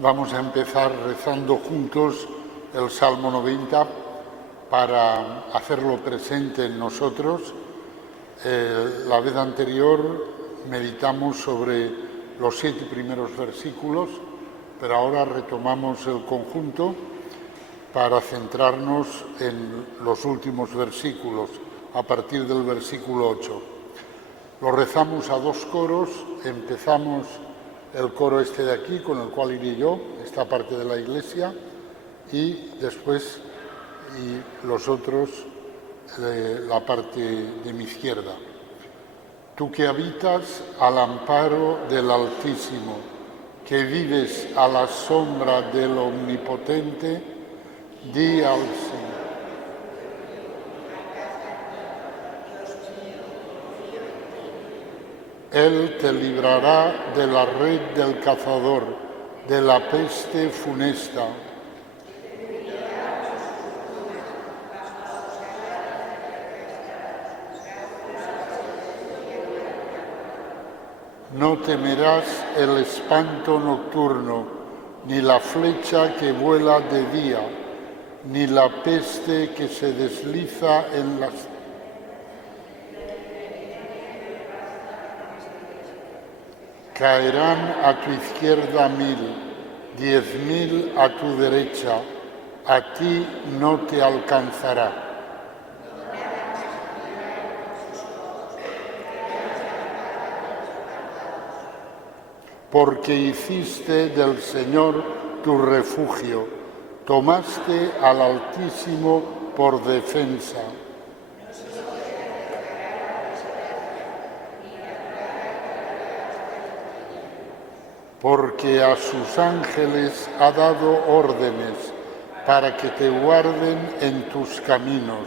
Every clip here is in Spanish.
Vamos a empezar rezando juntos el Salmo 90 para hacerlo presente en nosotros. La vez anterior meditamos sobre los 7 primeros versículos, pero ahora retomamos el conjunto para centrarnos en los últimos versículos, a partir del versículo 8. Lo rezamos a 2 coros, empezamos el coro este de aquí, con el cual iré yo, esta parte de la iglesia, y después los otros, la parte de mi izquierda. Tú que habitas al amparo del Altísimo, que vives a la sombra del Omnipotente, di al Señor. Él te librará de la red del cazador, de la peste funesta. No temerás el espanto nocturno, ni la flecha que vuela de día, ni la peste que se desliza en las... Caerán a tu izquierda 1000, 10.000 a tu derecha, a ti no te alcanzará. Porque hiciste del Señor tu refugio, tomaste al Altísimo por defensa. Porque a sus ángeles ha dado órdenes para que te guarden en tus caminos.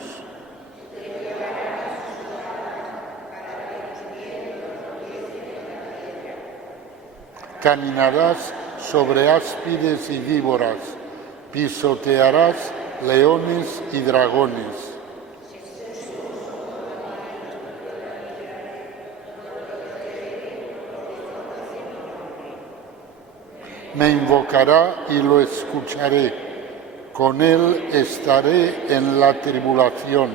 Caminarás sobre áspides y víboras, pisotearás leones y dragones. Me invocará y lo escucharé, con él estaré en la tribulación,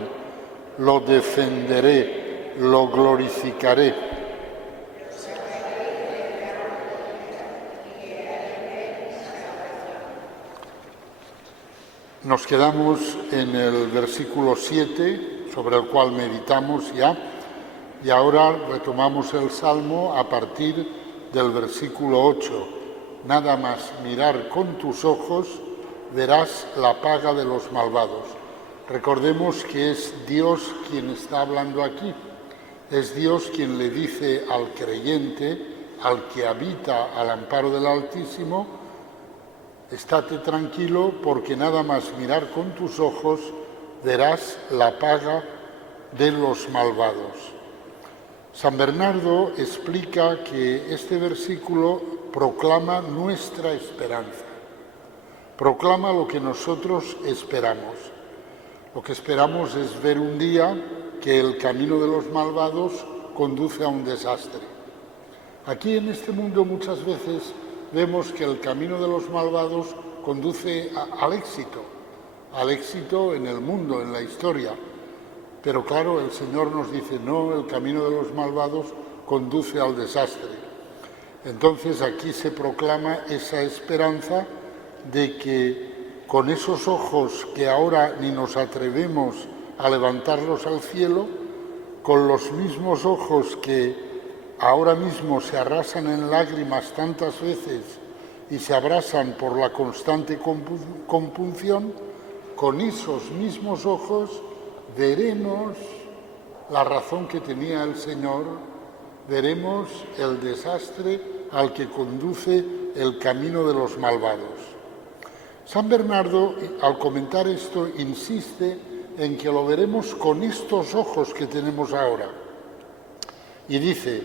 lo defenderé, lo glorificaré. Nos quedamos en el versículo 7, sobre el cual meditamos ya, y ahora retomamos el Salmo a partir del versículo 8. Nada más mirar con tus ojos, verás la paga de los malvados. Recordemos que es Dios quien está hablando aquí. Es Dios quien le dice al creyente, al que habita al amparo del Altísimo, estate tranquilo porque nada más mirar con tus ojos, verás la paga de los malvados. San Bernardo explica que este versículo proclama nuestra esperanza, proclama lo que nosotros esperamos. Lo que esperamos es ver un día que el camino de los malvados conduce a un desastre. Aquí en este mundo muchas veces vemos que el camino de los malvados conduce al éxito en el mundo, en la historia. Pero claro, el Señor nos dice, no, el camino de los malvados conduce al desastre. Entonces aquí se proclama esa esperanza de que con esos ojos que ahora ni nos atrevemos a levantarlos al cielo, con los mismos ojos que ahora mismo se arrasan en lágrimas tantas veces y se abrasan por la constante compunción, con esos mismos ojos veremos la razón que tenía el Señor, veremos el desastre al que conduce el camino de los malvados. San Bernardo, al comentar esto, insiste en que lo veremos con estos ojos que tenemos ahora. Y dice,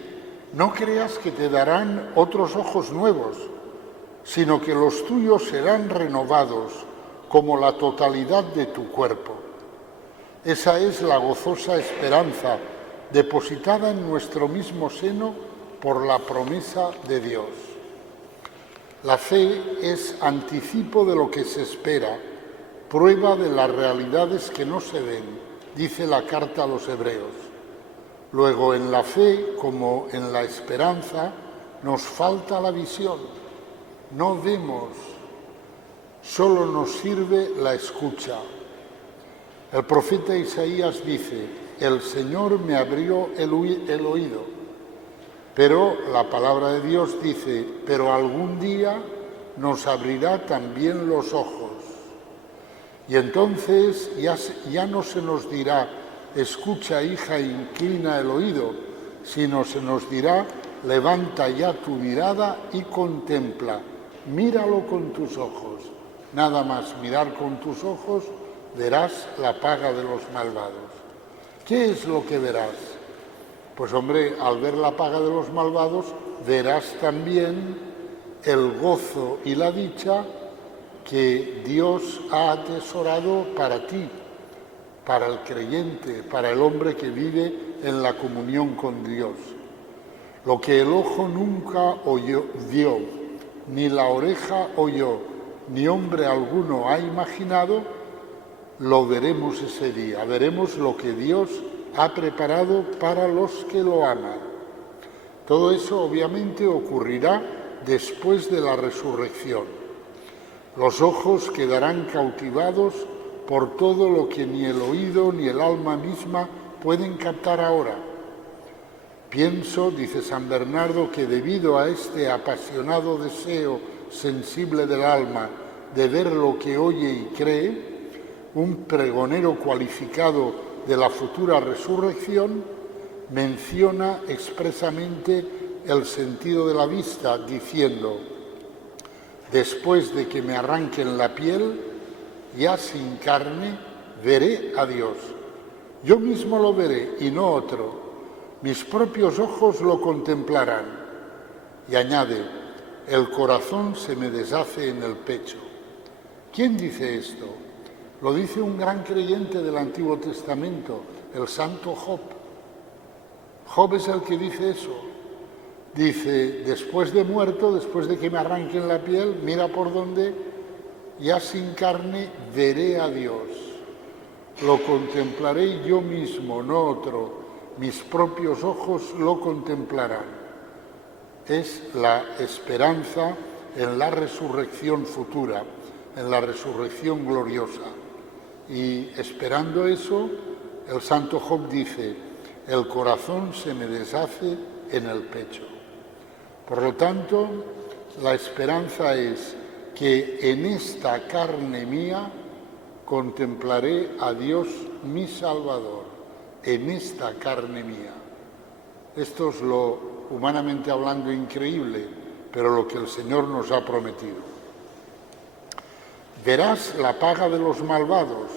no creas que te darán otros ojos nuevos, sino que los tuyos serán renovados como la totalidad de tu cuerpo. Esa es la gozosa esperanza depositada en nuestro mismo seno por la promesa de Dios. La fe es anticipo de lo que se espera, prueba de las realidades que no se ven, dice la carta a los Hebreos. Luego, en la fe, como en la esperanza, nos falta la visión. No vemos, solo nos sirve la escucha. El profeta Isaías dice: el Señor me abrió el oído. Pero la palabra de Dios dice: pero algún día nos abrirá también los ojos. Y entonces ya no se nos dirá: escucha, hija, inclina el oído, sino se nos dirá: levanta ya tu mirada y contempla, míralo con tus ojos. Nada más mirar con tus ojos, verás la paga de los malvados. ¿Qué es lo que verás? Pues hombre, al ver la paga de los malvados, verás también el gozo y la dicha que Dios ha atesorado para ti, para el creyente, para el hombre que vive en la comunión con Dios. Lo que el ojo nunca vio, ni la oreja oyó, ni hombre alguno ha imaginado, lo veremos ese día. Veremos lo que Dios ha preparado para los que lo aman. Todo eso obviamente ocurrirá después de la resurrección. Los ojos quedarán cautivados por todo lo que ni el oído ni el alma misma pueden captar ahora. Pienso, dice San Bernardo, que debido a este apasionado deseo sensible del alma de ver lo que oye y cree, un pregonero cualificado de la futura resurrección menciona expresamente el sentido de la vista, diciendo: después de que me arranquen la piel, ya sin carne, veré a Dios. Yo mismo lo veré y no otro. Mis propios ojos lo contemplarán. Y añade: el corazón se me deshace en el pecho. ¿Quién dice esto? Lo dice un gran creyente del Antiguo Testamento, el santo Job. Job es el que dice eso. Dice: después de muerto, después de que me arranquen la piel, mira por dónde, ya sin carne veré a Dios. Lo contemplaré yo mismo, no otro. Mis propios ojos lo contemplarán. Es la esperanza en la resurrección futura, en la resurrección gloriosa. Y esperando eso, el santo Job dice: el corazón se me deshace en el pecho. Por lo tanto, la esperanza es que en esta carne mía contemplaré a Dios mi Salvador, en esta carne mía. Esto es lo, humanamente hablando, increíble, pero lo que el Señor nos ha prometido. Verás la paga de los malvados,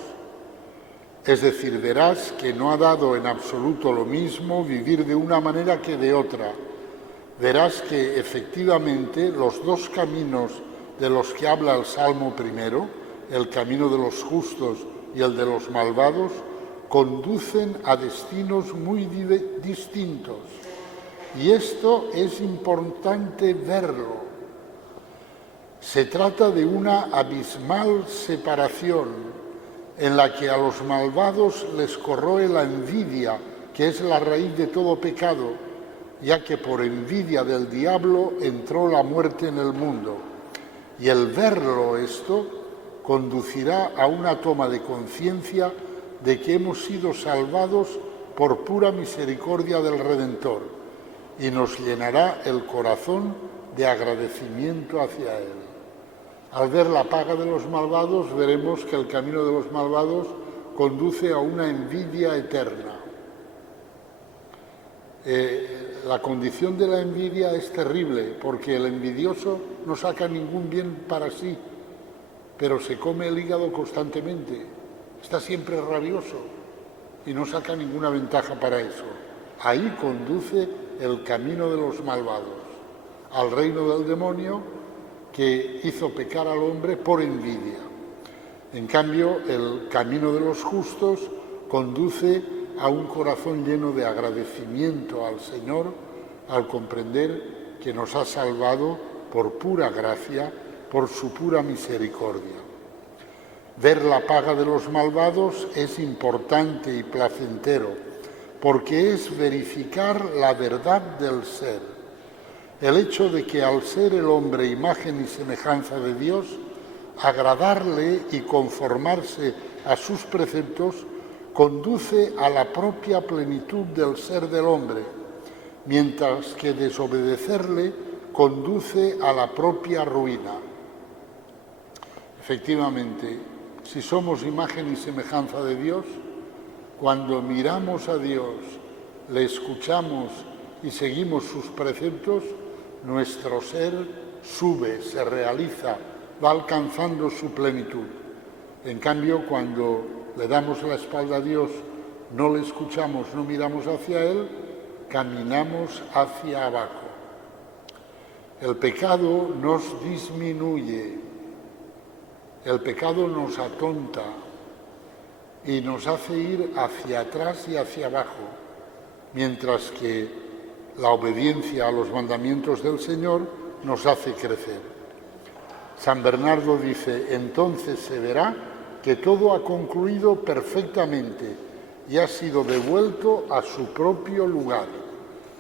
es decir, verás que no ha dado en absoluto lo mismo vivir de una manera que de otra. Verás que efectivamente los dos caminos de los que habla el Salmo primero, el camino de los justos y el de los malvados, conducen a destinos muy distintos. Y esto es importante verlo. Se trata de una abismal separación en la que a los malvados les corroe la envidia, que es la raíz de todo pecado, ya que por envidia del diablo entró la muerte en el mundo. Y el verlo esto conducirá a una toma de conciencia de que hemos sido salvados por pura misericordia del Redentor, y nos llenará el corazón de agradecimiento hacia Él. Al ver la paga de los malvados, veremos que el camino de los malvados conduce a una envidia eterna. La condición de la envidia es terrible, porque el envidioso no saca ningún bien para sí, pero se come el hígado constantemente, está siempre rabioso y no saca ninguna ventaja para eso. Ahí conduce el camino de los malvados, al reino del demonio, que hizo pecar al hombre por envidia. En cambio, el camino de los justos conduce a un corazón lleno de agradecimiento al Señor al comprender que nos ha salvado por pura gracia, por su pura misericordia. Ver la paga de los malvados es importante y placentero, porque es verificar la verdad del ser. El hecho de que al ser el hombre imagen y semejanza de Dios, agradarle y conformarse a sus preceptos conduce a la propia plenitud del ser del hombre, mientras que desobedecerle conduce a la propia ruina. Efectivamente, si somos imagen y semejanza de Dios, cuando miramos a Dios, le escuchamos y seguimos sus preceptos, nuestro ser sube, se realiza, va alcanzando su plenitud. En cambio, cuando le damos la espalda a Dios, no le escuchamos, no miramos hacia Él, caminamos hacia abajo. El pecado nos disminuye, el pecado nos atonta y nos hace ir hacia atrás y hacia abajo, mientras que la obediencia a los mandamientos del Señor nos hace crecer. San Bernardo dice: entonces se verá que todo ha concluido perfectamente y ha sido devuelto a su propio lugar.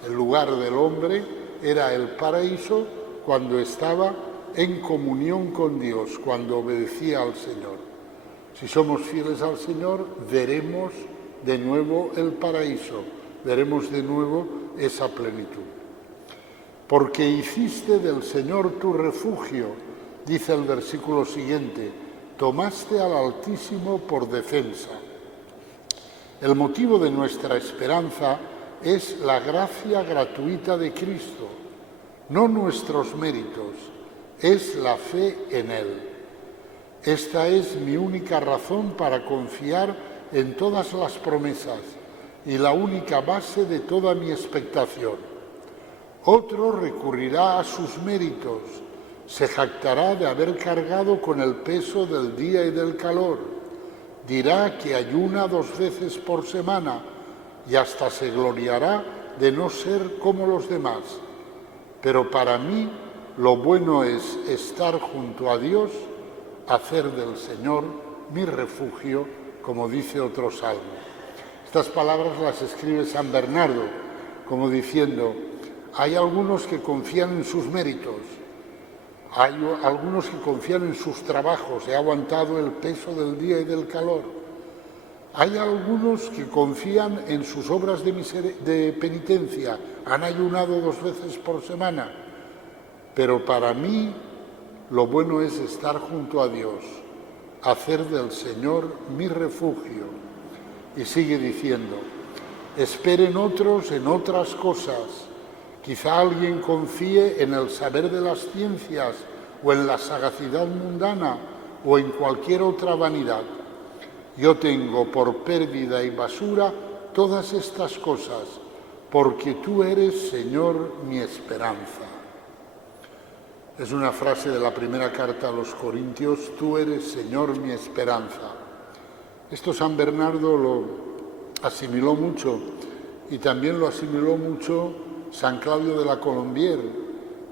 El lugar del hombre era el paraíso cuando estaba en comunión con Dios, cuando obedecía al Señor. Si somos fieles al Señor, veremos de nuevo el paraíso, veremos de nuevo esa plenitud. Porque hiciste del Señor tu refugio, dice el versículo siguiente, tomaste al Altísimo por defensa. El motivo de nuestra esperanza es la gracia gratuita de Cristo, no nuestros méritos, es la fe en Él. Esta es mi única razón para confiar en todas las promesas y la única base de toda mi expectación. Otro recurrirá a sus méritos, se jactará de haber cargado con el peso del día y del calor, dirá que ayuna 2 veces por semana y hasta se gloriará de no ser como los demás. Pero para mí lo bueno es estar junto a Dios, hacer del Señor mi refugio, como dice otro salmo. Estas palabras las escribe San Bernardo, como diciendo, hay algunos que confían en sus méritos, hay algunos que confían en sus trabajos, he aguantado el peso del día y del calor. Hay algunos que confían en sus obras de penitencia, han ayunado 2 veces por semana, pero para mí lo bueno es estar junto a Dios, hacer del Señor mi refugio. Y sigue diciendo, esperen otros en otras cosas. Quizá alguien confíe en el saber de las ciencias o en la sagacidad mundana o en cualquier otra vanidad. Yo tengo por pérdida y basura todas estas cosas, porque tú eres, Señor, mi esperanza. Es una frase de la primera carta a los Corintios, tú eres, Señor, mi esperanza. Esto San Bernardo lo asimiló mucho y también lo asimiló mucho San Claudio de la Colombière,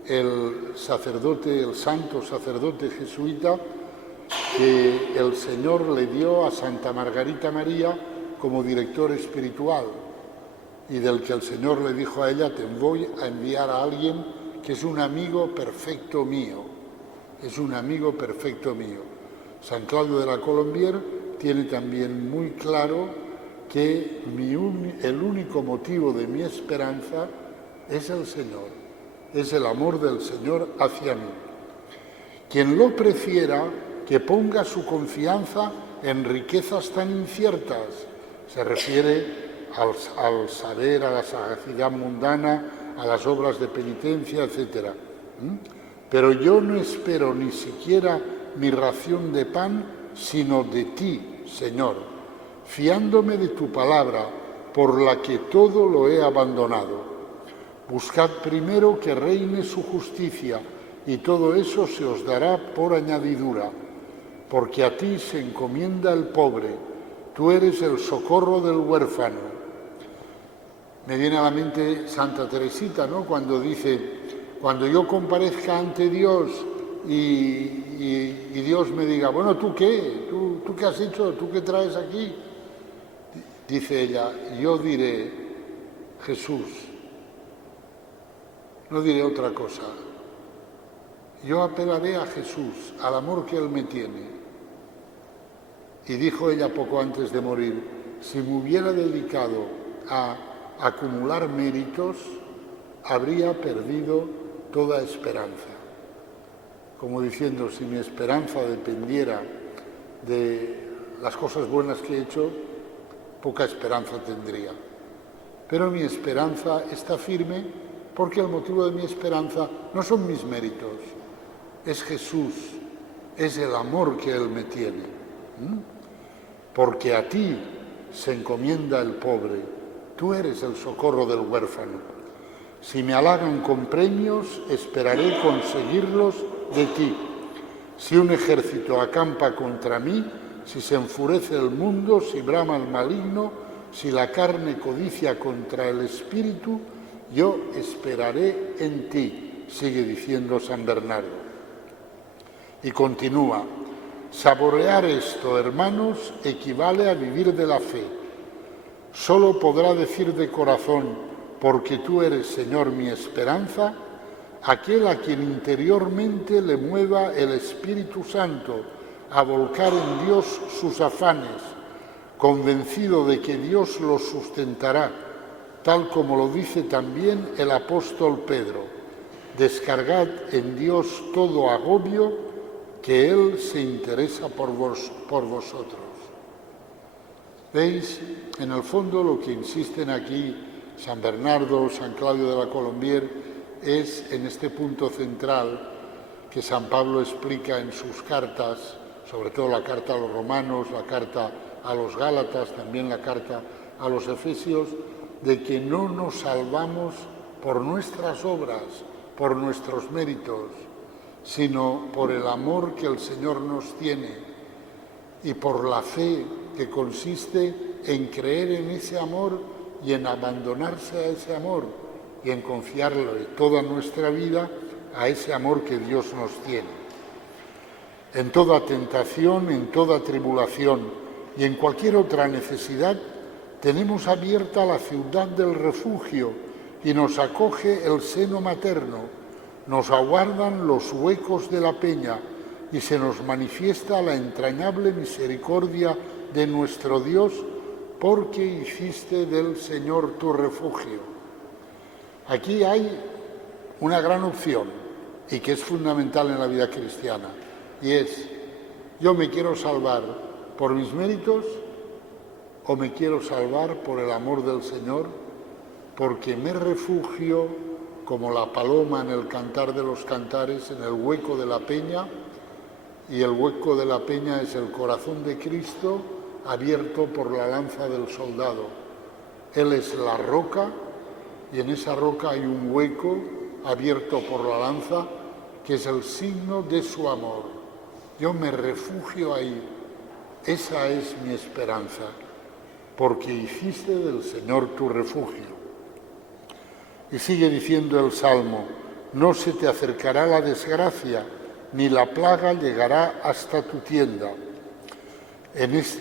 el sacerdote, el santo sacerdote jesuita que el Señor le dio a Santa Margarita María como director espiritual y del que el Señor le dijo a ella, te voy a enviar a alguien que es un amigo perfecto mío, es un amigo perfecto mío. San Claudio de la Colombière tiene también muy claro que el único motivo de mi esperanza es el Señor, es el amor del Señor hacia mí. Quien lo prefiera, que ponga su confianza en riquezas tan inciertas, se refiere al saber, a la sagacidad mundana, a las obras de penitencia, etc. Pero yo no espero ni siquiera mi ración de pan, sino de ti, Señor, fiándome de tu palabra, por la que todo lo he abandonado. Buscad primero que reine su justicia, y todo eso se os dará por añadidura, porque a ti se encomienda el pobre, tú eres el socorro del huérfano. Me viene a la mente Santa Teresita, ¿no? Cuando Cuando yo comparezca ante Dios y Dios me diga, bueno, ¿tú qué? ¿Tú qué has hecho? ¿Tú qué traes aquí? Dice ella, yo diré, Jesús, no diré otra cosa. Yo apelaré a Jesús, al amor que Él me tiene. Y dijo ella poco antes de morir, si me hubiera dedicado a acumular méritos, habría perdido toda esperanza. Como diciendo, si mi esperanza dependiera de las cosas buenas que he hecho, poca esperanza tendría. Pero mi esperanza está firme porque el motivo de mi esperanza no son mis méritos, es Jesús, es el amor que Él me tiene. Porque a ti se encomienda el pobre, tú eres el socorro del huérfano. Si me halagan con premios, esperaré conseguirlos de ti. Si un ejército acampa contra mí, si se enfurece el mundo, si brama el maligno, si la carne codicia contra el espíritu, yo esperaré en ti, sigue diciendo San Bernardo. Y continúa, saborear esto, hermanos, equivale a vivir de la fe. Solo podrá decir de corazón, porque tú eres, Señor, mi esperanza, aquel a quien interiormente le mueva el Espíritu Santo a volcar en Dios sus afanes, convencido de que Dios los sustentará, tal como lo dice también el apóstol Pedro. Descargad en Dios todo agobio, que Él se interesa por vosotros. ¿Veis? En el fondo lo que insisten aquí San Bernardo, San Claudio de la Colombier, es en este punto central que San Pablo explica en sus cartas, sobre todo la carta a los romanos, la carta a los gálatas, también la carta a los efesios, de que no nos salvamos por nuestras obras, por nuestros méritos, sino por el amor que el Señor nos tiene y por la fe que consiste en creer en ese amor y en abandonarse a ese amor y en confiarle toda nuestra vida a ese amor que Dios nos tiene. En toda tentación, en toda tribulación y en cualquier otra necesidad, tenemos abierta la ciudad del refugio y nos acoge el seno materno. Nos aguardan los huecos de la peña y se nos manifiesta la entrañable misericordia de nuestro Dios, porque hiciste del Señor tu refugio. Aquí hay una gran opción y que es fundamental en la vida cristiana, y es, ¿yo me quiero salvar por mis méritos o me quiero salvar por el amor del Señor? Porque me refugio como la paloma en el Cantar de los Cantares, en el hueco de la peña, y el hueco de la peña es el corazón de Cristo abierto por la lanza del soldado. Él es la roca y en esa roca hay un hueco abierto por la lanza que es el signo de su amor. Yo me refugio ahí, esa es mi esperanza, porque hiciste del Señor tu refugio. Y sigue diciendo el Salmo, no se te acercará la desgracia, ni la plaga llegará hasta tu tienda.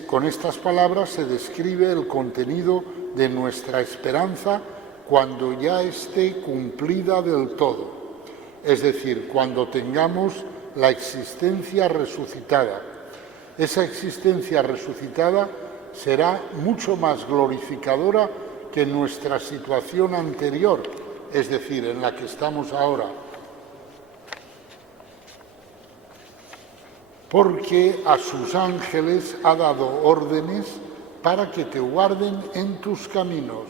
Con estas palabras se describe el contenido de nuestra esperanza cuando ya esté cumplida del todo, es decir, cuando tengamos la existencia resucitada. Esa existencia resucitada será mucho más glorificadora que nuestra situación anterior, es decir, en la que estamos ahora. Porque a sus ángeles ha dado órdenes para que te guarden en tus caminos.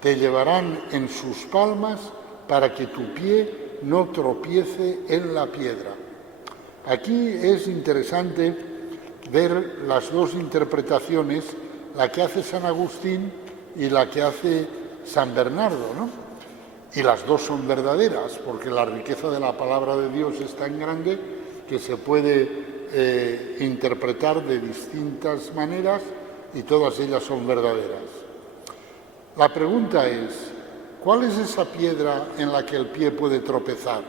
Te llevarán en sus palmas para que tu pie no tropiece en la piedra. Aquí es interesante ver las dos interpretaciones, la que hace San Agustín y la que hace San Bernardo, ¿no? Y las dos son verdaderas, porque la riqueza de la palabra de Dios es tan grande que se puede interpretar de distintas maneras y todas ellas son verdaderas. La pregunta es, ¿cuál es esa piedra en la que el pie puede tropezar?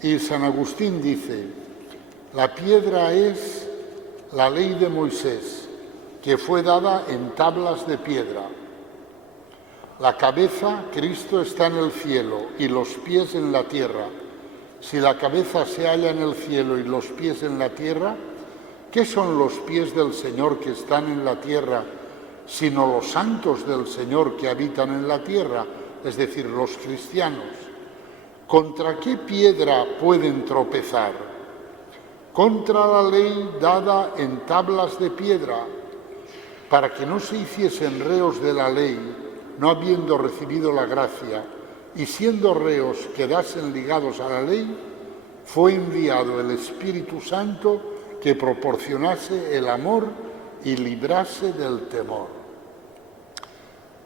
Y San Agustín dice, la piedra es la ley de Moisés, que fue dada en tablas de piedra. La cabeza, Cristo, está en el cielo y los pies en la tierra. Si la cabeza se halla en el cielo y los pies en la tierra, ¿qué son los pies del Señor que están en la tierra, sino los santos del Señor que habitan en la tierra, es decir, los cristianos? ¿Contra qué piedra pueden tropezar? Contra la ley dada en tablas de piedra, para que no se hiciesen reos de la ley, no habiendo recibido la gracia, y siendo reos quedasen ligados a la ley, fue enviado el Espíritu Santo que proporcionase el amor y librase del temor.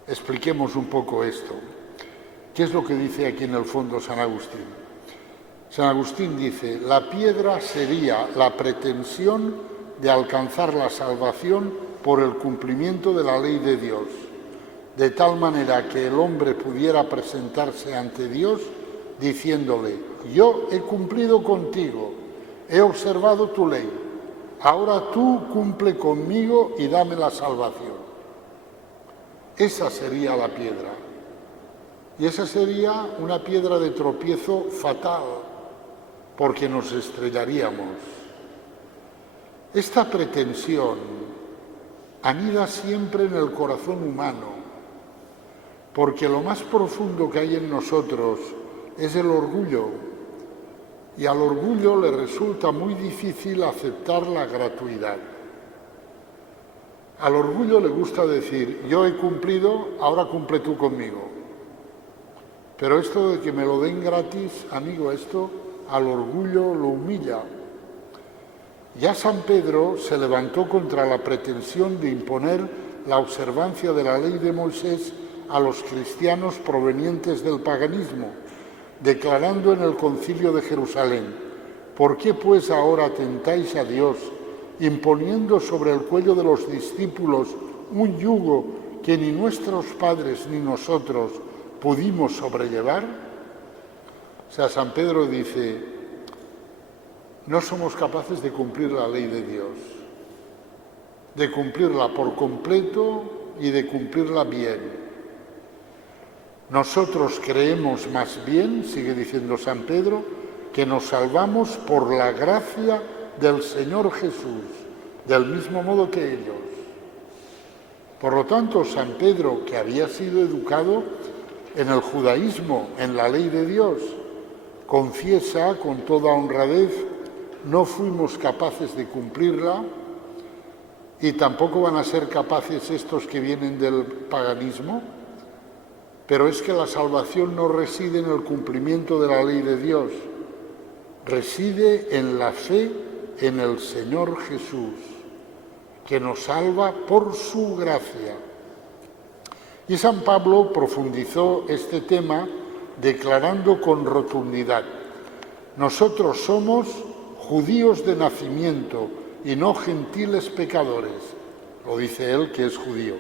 Expliquemos un poco esto. ¿Qué es lo que dice aquí en el fondo San Agustín? San Agustín dice, la piedra sería la pretensión de alcanzar la salvación por el cumplimiento de la ley de Dios, de tal manera que el hombre pudiera presentarse ante Dios diciéndole, yo he cumplido contigo, he observado tu ley, ahora tú cumple conmigo y dame la salvación. Esa sería la piedra. Y esa sería una piedra de tropiezo fatal, porque nos estrellaríamos. Esta pretensión anida siempre en el corazón humano, porque lo más profundo que hay en nosotros es el orgullo, y al orgullo le resulta muy difícil aceptar la gratuidad. Al orgullo le gusta decir, yo he cumplido, ahora cumple tú conmigo. Pero esto de que me lo den gratis, amigo, esto al orgullo lo humilla. Ya San Pedro se levantó contra la pretensión de imponer la observancia de la ley de Moisés a los cristianos provenientes del paganismo, declarando en el Concilio de Jerusalén, ¿por qué pues ahora tentáis a Dios, imponiendo sobre el cuello de los discípulos un yugo que ni nuestros padres ni nosotros pudimos sobrellevar? O sea, San Pedro dice, no somos capaces de cumplir la ley de Dios, de cumplirla por completo y de cumplirla bien. Nosotros creemos más bien, sigue diciendo San Pedro, que nos salvamos por la gracia del Señor Jesús, del mismo modo que ellos. Por lo tanto, San Pedro, que había sido educado en el judaísmo, en la ley de Dios, confiesa con toda honradez, no fuimos capaces de cumplirla y tampoco van a ser capaces estos que vienen del paganismo, pero es que la salvación no reside en el cumplimiento de la ley de Dios, reside en la fe en el Señor Jesús, que nos salva por su gracia. Y San Pablo profundizó este tema declarando con rotundidad, nosotros somos judíos de nacimiento y no gentiles pecadores, lo dice él que es judío.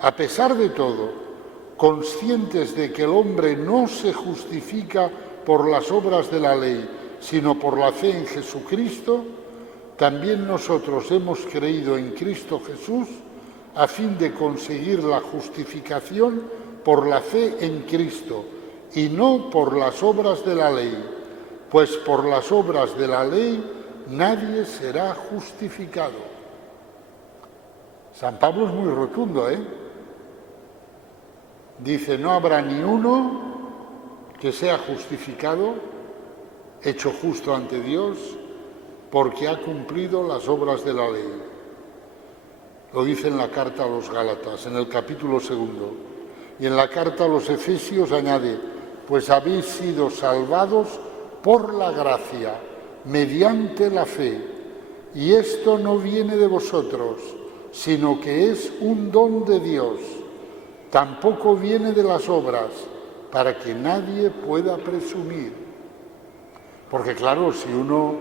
A pesar de todo, conscientes de que el hombre no se justifica por las obras de la ley, sino por la fe en Jesucristo, también nosotros hemos creído en Cristo Jesús a fin de conseguir la justificación por la fe en Cristo y no por las obras de la ley, pues por las obras de la ley nadie será justificado. San Pablo es muy rotundo, Dice, no habrá ni uno que sea justificado, hecho justo ante Dios, porque ha cumplido las obras de la ley. Lo dice en la carta a los Gálatas, en el capítulo 2. Y en la carta a los Efesios añade, pues habéis sido salvados por la gracia, mediante la fe. Y esto no viene de vosotros, sino que es un don de Dios. Tampoco viene de las obras, para que nadie pueda presumir. Porque claro, si uno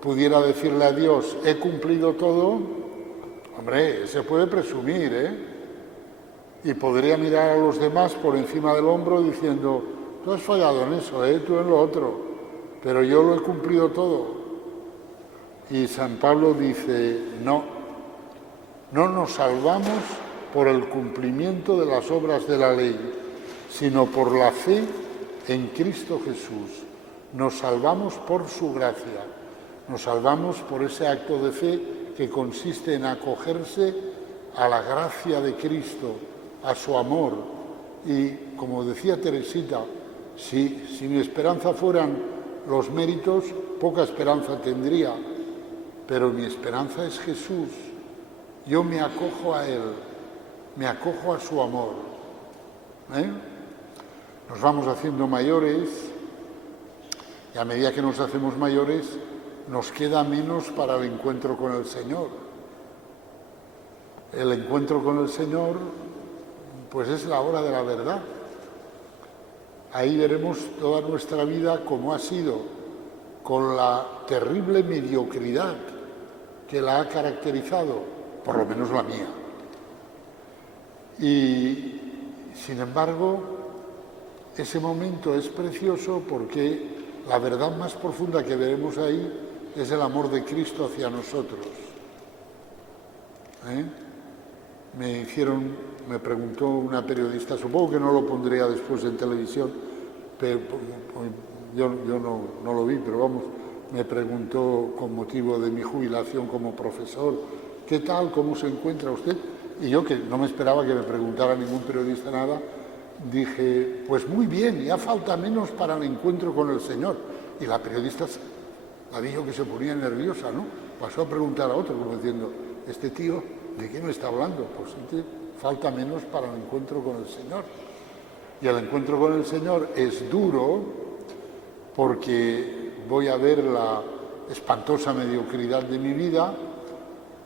pudiera decirle a Dios, he cumplido todo, hombre, se puede presumir, Y podría mirar a los demás por encima del hombro diciendo, tú has fallado en eso, tú en lo otro, pero yo lo he cumplido todo. Y San Pablo dice, no nos salvamos por el cumplimiento de las obras de la ley, sino por la fe en Cristo Jesús. Nos salvamos por su gracia, nos salvamos por ese acto de fe que consiste en acogerse a la gracia de Cristo, a su amor. Y como decía Teresita, si mi esperanza fueran los méritos, poca esperanza tendría, pero mi esperanza es Jesús. Yo me acojo a Él, me acojo a su amor. Nos vamos haciendo mayores y a medida que nos hacemos mayores nos queda menos para el encuentro con el Señor. El encuentro con el Señor, pues es la hora de la verdad. Ahí veremos toda nuestra vida como ha sido, con la terrible mediocridad que la ha caracterizado, por lo menos la mía. Y, sin embargo, ese momento es precioso porque la verdad más profunda que veremos ahí es el amor de Cristo hacia nosotros. Me preguntó una periodista, supongo que no lo pondría después en televisión, pero yo no lo vi, pero vamos, me preguntó con motivo de mi jubilación como profesor, ¿qué tal? ¿Cómo se encuentra usted? Y yo, que no me esperaba que me preguntara ningún periodista nada, dije, pues muy bien, ya falta menos para el encuentro con el Señor. Y la periodista la dijo que se ponía nerviosa, ¿no? Pasó a preguntar a otro, como diciendo, este tío, ¿de qué me está hablando? Pues falta menos para el encuentro con el Señor. Y el encuentro con el Señor es duro porque voy a ver la espantosa mediocridad de mi vida,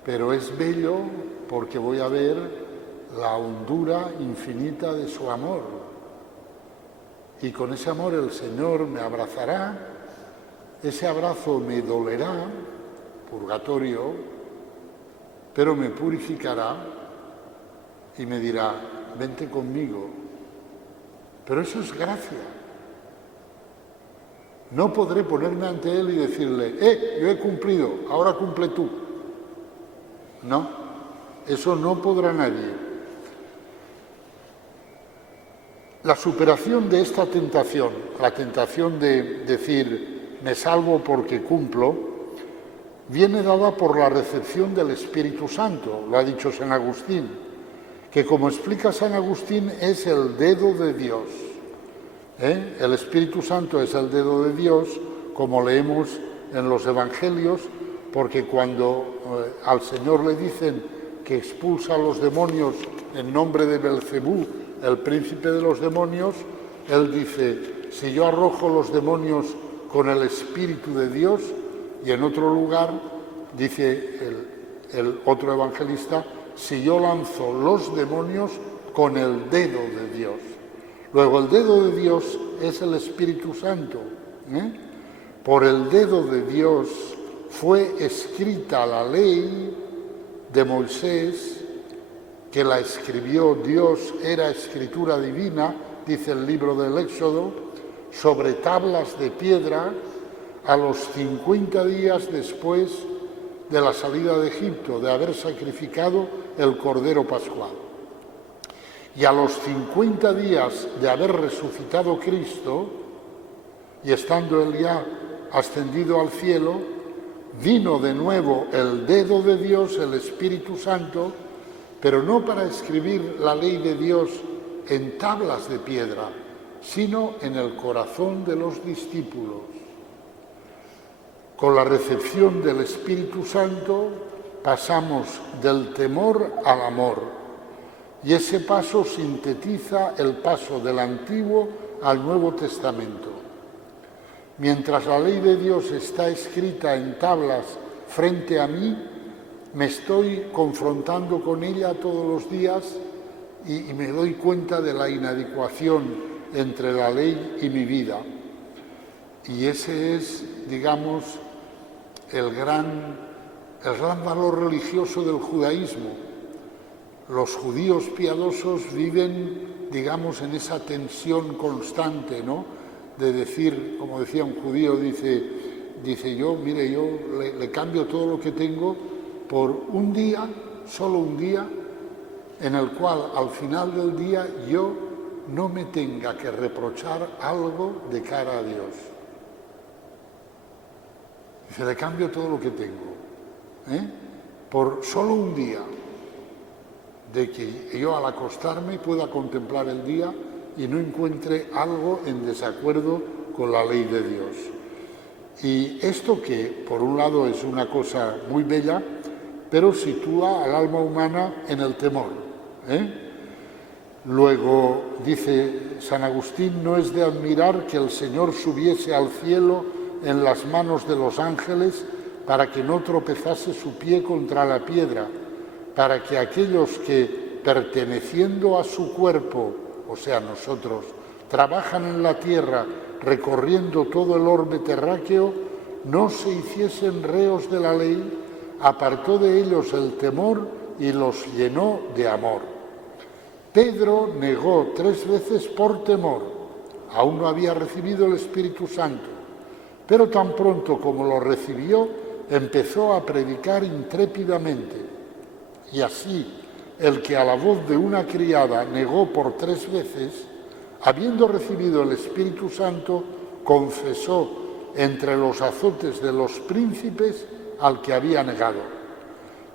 pero es bello porque voy a ver la hondura infinita de su amor. Y con ese amor el Señor me abrazará, ese abrazo me dolerá, purgatorio, pero me purificará y me dirá, vente conmigo. Pero eso es gracia. No podré ponerme ante Él y decirle, yo he cumplido, ahora cumple tú. No, eso no podrá nadie. La superación de esta tentación, la tentación de decir, me salvo porque cumplo, viene dada por la recepción del Espíritu Santo, lo ha dicho San Agustín, que como explica San Agustín es el dedo de Dios. El Espíritu Santo es el dedo de Dios, como leemos en los Evangelios, porque cuando al Señor le dicen que expulsa a los demonios en nombre de Belcebú, el príncipe de los demonios, Él dice, si yo arrojo los demonios con el Espíritu de Dios, y en otro lugar dice el otro evangelista, si yo lanzo los demonios con el dedo de Dios. Luego el dedo de Dios es el Espíritu Santo. Por el dedo de Dios fue escrita la ley de Moisés, que la escribió Dios, era escritura divina, dice el libro del Éxodo, sobre tablas de piedra a los 50 días después de la salida de Egipto, de haber sacrificado el Cordero Pascual. Y a los 50 días de haber resucitado Cristo, y estando Él ya ascendido al cielo, vino de nuevo el dedo de Dios, el Espíritu Santo, pero no para escribir la ley de Dios en tablas de piedra, sino en el corazón de los discípulos. Con la recepción del Espíritu Santo pasamos del temor al amor, y ese paso sintetiza el paso del Antiguo al Nuevo Testamento. Mientras la ley de Dios está escrita en tablas frente a mí, me estoy confrontando con ella todos los días y me doy cuenta de la inadecuación entre la ley y mi vida. Y ese es, digamos, el gran valor religioso del judaísmo. los judíos piadosos viven, digamos, en esa tensión constante, ¿no? De decir, como decía un judío, dice yo, mire, yo le cambio todo lo que tengo por un día, solo un día, en el cual al final del día yo no me tenga que reprochar algo de cara a Dios. Dice, le cambio todo lo que tengo, por solo un día, de que yo al acostarme pueda contemplar el día y no encuentre algo en desacuerdo con la ley de Dios. Y esto que, por un lado, es una cosa muy bella, pero sitúa al alma humana en el temor. Luego, dice San Agustín, no es de admirar que el Señor subiese al cielo en las manos de los ángeles para que no tropezase su pie contra la piedra, para que aquellos que, perteneciendo a su cuerpo, o sea, nosotros, trabajan en la tierra recorriendo todo el orbe terráqueo, no se hiciesen reos de la ley, apartó de ellos el temor y los llenó de amor. Pedro negó 3 veces por temor, aún no había recibido el Espíritu Santo, pero tan pronto como lo recibió, empezó a predicar intrépidamente. Y así, el que a la voz de una criada negó por 3 veces, habiendo recibido el Espíritu Santo, confesó entre los azotes de los príncipes al que había negado.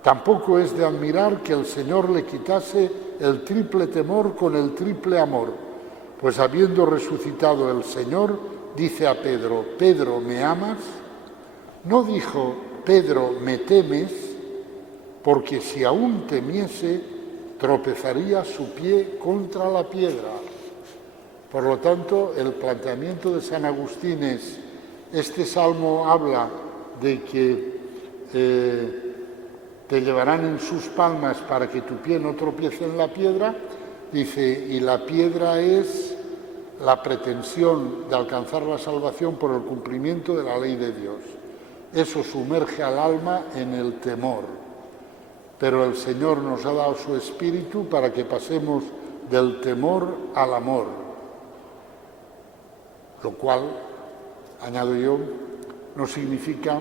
Tampoco es de admirar que el Señor le quitase el triple temor con el triple amor, pues habiendo resucitado el Señor, dice a Pedro, Pedro, ¿me amas? No dijo, Pedro, ¿me temes? Porque si aún temiese, tropezaría su pie contra la piedra. Por lo tanto, el planteamiento de San Agustín es, este salmo habla de que te llevarán en sus palmas para que tu pie no tropiece en la piedra, dice, y la piedra es la pretensión de alcanzar la salvación por el cumplimiento de la ley de Dios. Eso sumerge al alma en el temor. Pero el Señor nos ha dado su Espíritu para que pasemos del temor al amor, lo cual, añado yo, no significa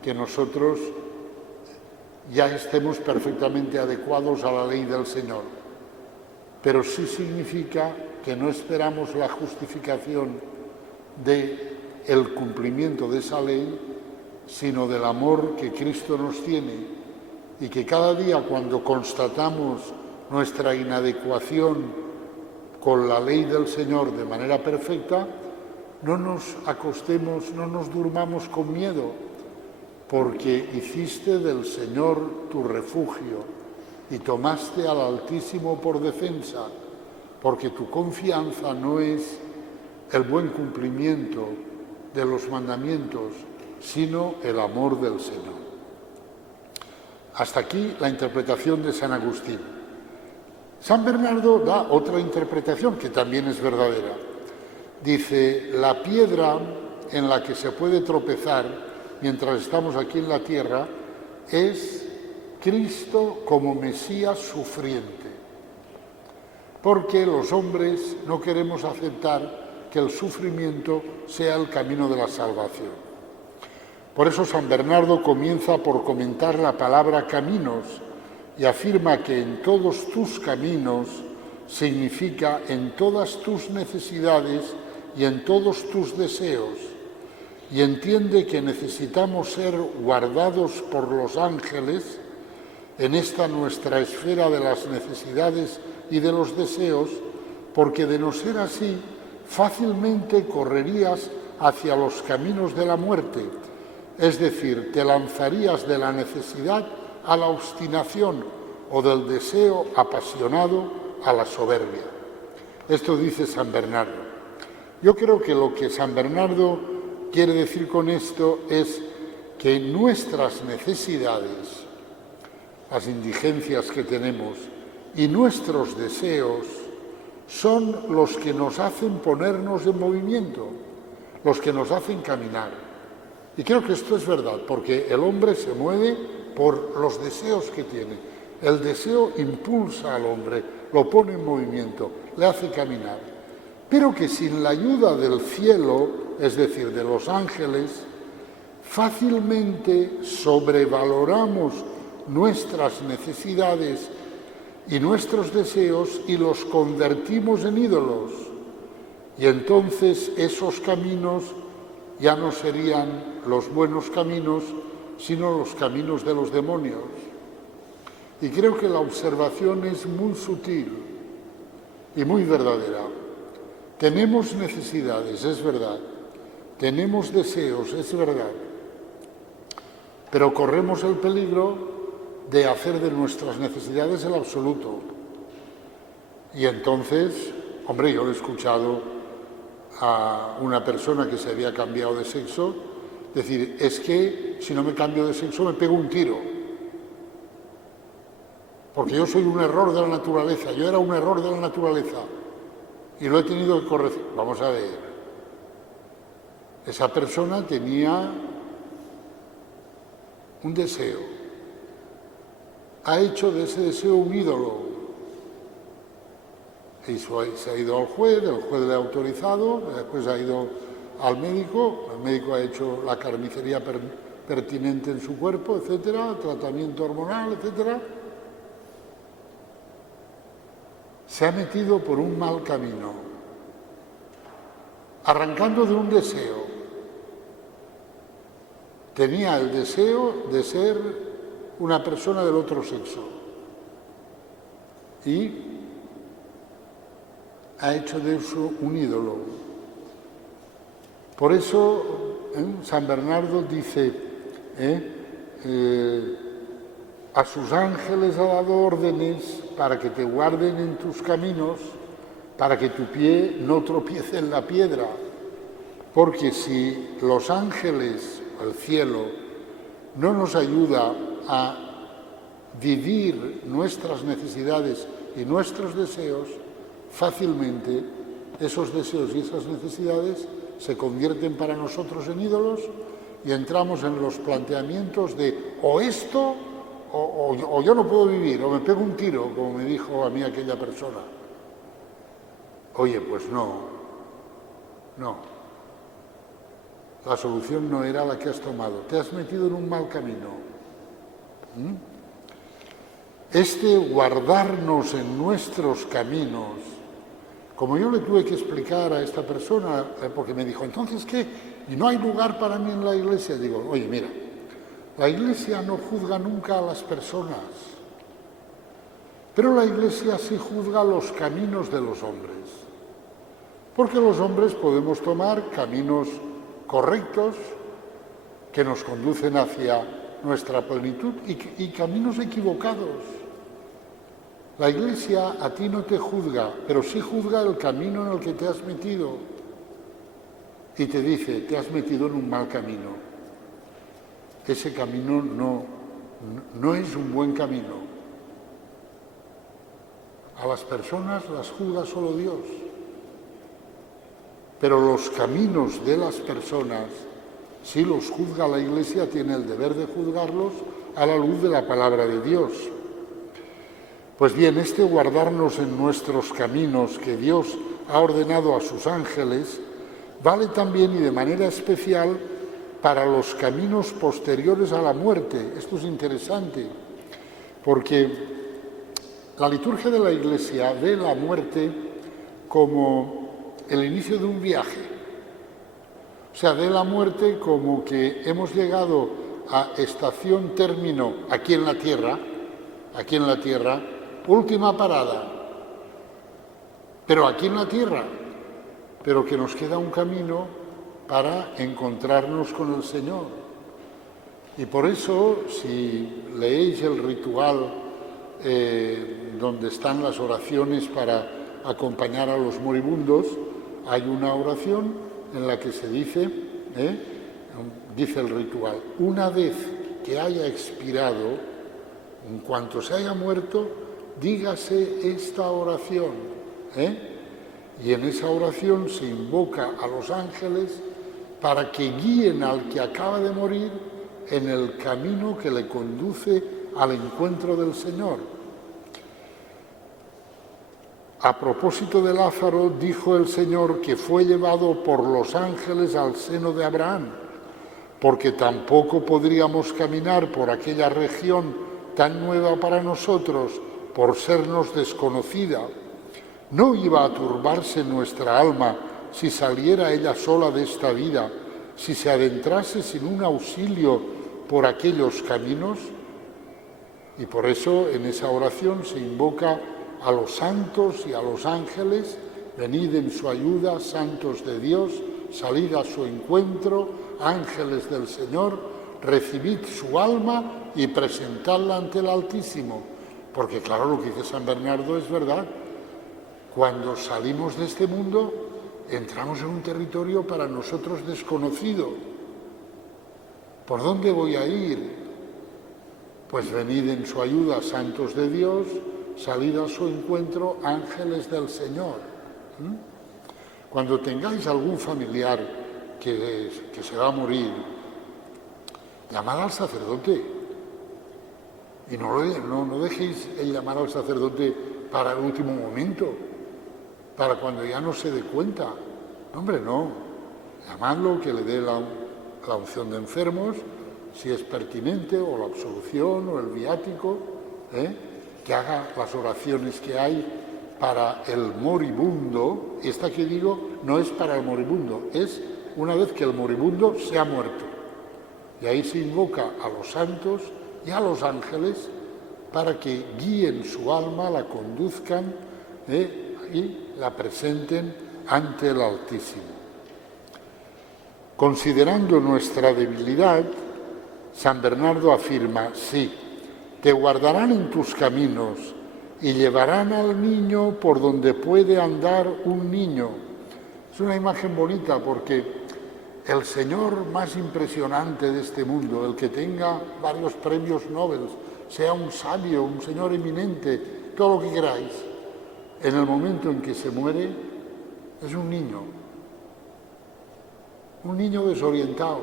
que nosotros ya estemos perfectamente adecuados a la ley del Señor, pero sí significa que no esperamos la justificación del cumplimiento de esa ley, sino del amor que Cristo nos tiene, y que cada día cuando constatamos nuestra inadecuación con la ley del Señor de manera perfecta, no nos acostemos, no nos durmamos con miedo, porque hiciste del Señor tu refugio y tomaste al Altísimo por defensa, porque tu confianza no es el buen cumplimiento de los mandamientos, sino el amor del Señor. Hasta aquí la interpretación de San Agustín. San Bernardo da otra interpretación que también es verdadera. Dice, la piedra en la que se puede tropezar mientras estamos aquí en la tierra es Cristo como Mesías sufriente. Porque los hombres no queremos aceptar que el sufrimiento sea el camino de la salvación. Por eso San Bernardo comienza por comentar la palabra caminos y afirma que en todos tus caminos significa en todas tus necesidades y en todos tus deseos, y entiende que necesitamos ser guardados por los ángeles en esta nuestra esfera de las necesidades y de los deseos, porque de no ser así, fácilmente correrías hacia los caminos de la muerte, es decir, te lanzarías de la necesidad a la obstinación o del deseo apasionado a la soberbia. Esto dice San Bernardo. Yo creo que lo que San Bernardo quiere decir con esto es que nuestras necesidades, las indigencias que tenemos y nuestros deseos son los que nos hacen ponernos en movimiento, los que nos hacen caminar. Y creo que esto es verdad, porque el hombre se mueve por los deseos que tiene. El deseo impulsa al hombre, lo pone en movimiento, le hace caminar. Pero que sin la ayuda del cielo, es decir, de los ángeles, fácilmente sobrevaloramos nuestras necesidades y nuestros deseos y los convertimos en ídolos. Y entonces esos caminos ya no serían los buenos caminos, sino los caminos de los demonios. Y creo que la observación es muy sutil y muy verdadera. Tenemos necesidades, es verdad. Tenemos deseos, es verdad. Pero corremos el peligro de hacer de nuestras necesidades el absoluto. Y entonces, hombre, yo he escuchado a una persona que se había cambiado de sexo decir, es que si no me cambio de sexo me pego un tiro. Porque yo soy un error de la naturaleza, yo era un error de la naturaleza y lo he tenido que corregir. Vamos a ver, esa persona tenía un deseo, ha hecho de ese deseo un ídolo. Y se ha ido al juez, el juez le ha autorizado, después ha ido al médico, el médico ha hecho la carnicería pertinente en su cuerpo, etcétera, tratamiento hormonal, etcétera. Se ha metido por un mal camino, arrancando de un deseo. Tenía el deseo de ser una persona del otro sexo y ha hecho de eso un ídolo. Por eso San Bernardo dice, a sus ángeles ha dado órdenes para que te guarden en tus caminos, para que tu pie no tropiece en la piedra. Porque si los ángeles, el cielo, no nos ayuda a vivir nuestras necesidades y nuestros deseos, fácilmente esos deseos y esas necesidades se convierten para nosotros en ídolos y entramos en los planteamientos de o esto o yo no puedo vivir, o me pego un tiro, como me dijo a mí aquella persona. Oye, pues no. La solución no era la que has tomado. Te has metido en un mal camino. Este guardarnos en nuestros caminos, como yo le tuve que explicar a esta persona, porque me dijo, ¿entonces qué? ¿Y no hay lugar para mí en la iglesia? Digo, oye, mira, la iglesia no juzga nunca a las personas, pero la iglesia sí juzga los caminos de los hombres. Porque los hombres podemos tomar caminos correctos que nos conducen hacia nuestra plenitud y caminos equivocados. La iglesia a ti no te juzga, pero sí juzga el camino en el que te has metido y te dice, te has metido en un mal camino. Ese camino no es un buen camino. A las personas las juzga solo Dios. Pero los caminos de las personas, si los juzga la Iglesia, tiene el deber de juzgarlos a la luz de la palabra de Dios. Pues bien, este guardarnos en nuestros caminos que Dios ha ordenado a sus ángeles, vale también y de manera especial para los caminos posteriores a la muerte. Esto es interesante, porque la liturgia de la Iglesia ve la muerte como el inicio de un viaje. O sea, ve la muerte como que hemos llegado a estación término aquí en la tierra, última parada, pero aquí en la tierra, pero que nos queda un camino para encontrarnos con el Señor. Y por eso, si leéis el ritual donde están las oraciones para acompañar a los moribundos, hay una oración en la que se dice el ritual, una vez que haya expirado, en cuanto se haya muerto, dígase esta oración. Y en esa oración se invoca a los ángeles para que guíen al que acaba de morir en el camino que le conduce al encuentro del Señor. A propósito de Lázaro, dijo el Señor que fue llevado por los ángeles al seno de Abraham, porque tampoco podríamos caminar por aquella región tan nueva para nosotros, por sernos desconocida. No iba a turbarse nuestra alma si saliera ella sola de esta vida, si se adentrase sin un auxilio por aquellos caminos. Y por eso en esa oración se invoca a los santos y a los ángeles: venid en su ayuda, santos de Dios, salid a su encuentro, ángeles del Señor, recibid su alma y presentadla ante el Altísimo. Porque claro, lo que dice San Bernardo es verdad. Cuando salimos de este mundo, entramos en un territorio para nosotros desconocido. ¿Por dónde voy a ir? Pues venid en su ayuda, santos de Dios, salid a su encuentro, ángeles del Señor. Cuando tengáis algún familiar que se va a morir, llamad al sacerdote. Y no dejéis el llamar al sacerdote para el último momento, para cuando ya no se dé cuenta. No, hombre, no. Llamadlo, que le dé la unción de enfermos, si es pertinente, o la absolución, o el viático, que haga las oraciones que hay para el moribundo. Esta que digo no es para el moribundo, es una vez que el moribundo se ha muerto. Y ahí se invoca a los santos y a los ángeles para que guíen su alma, la conduzcan y la presenten ante el Altísimo. Considerando nuestra debilidad, San Bernardo afirma: sí, te guardarán en tus caminos y llevarán al niño por donde puede andar un niño. Es una imagen bonita porque el señor más impresionante de este mundo, el que tenga varios premios Nobel, sea un sabio, un señor eminente, todo lo que queráis, en el momento en que se muere es un niño desorientado,